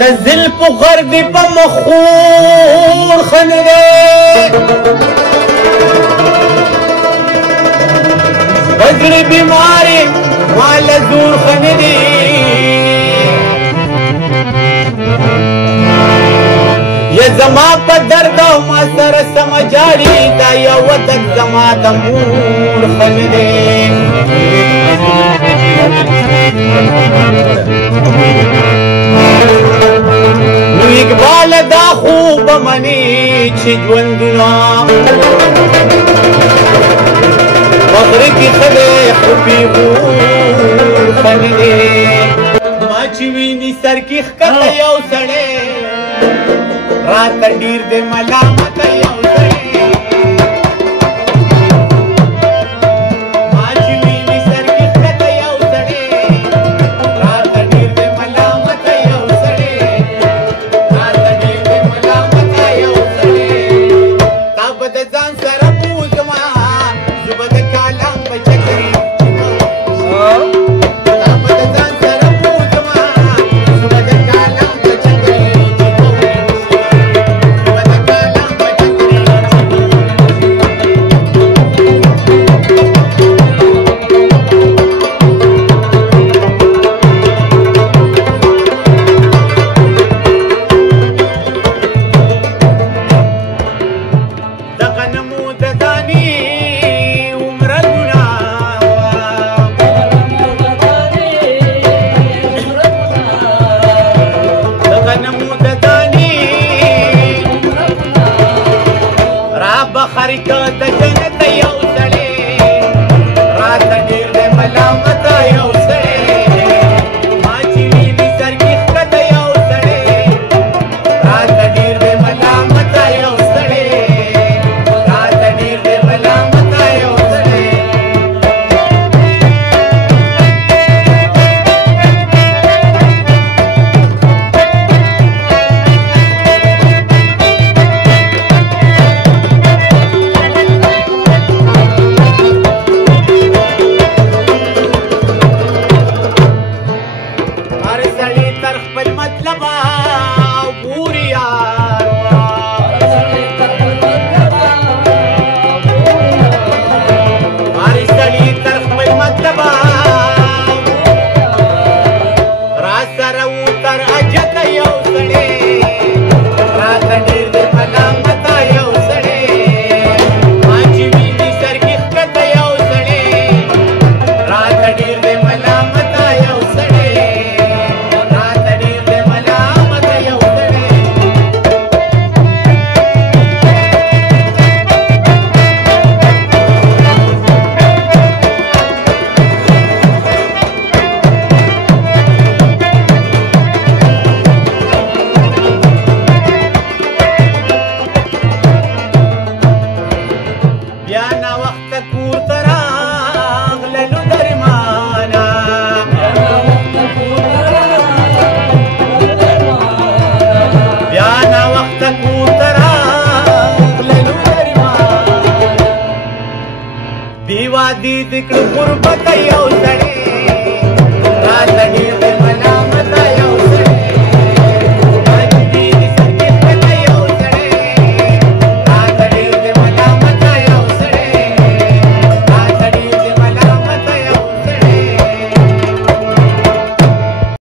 د زلف غردی په مخور خنده بزړه بیماری مال زور خنده یا زما په درد او ما سره سم جاړي دا یو تک زما د مور خنده نو اقبال دا خوب منی چې ژوندونه فخر کې خدای خو پیغور خنده ما چې ویني سر کې ښکته یو سړی راته ډېر دی ملامت یو سړی دیوا دی دکړ قربت یو سړی را لډیر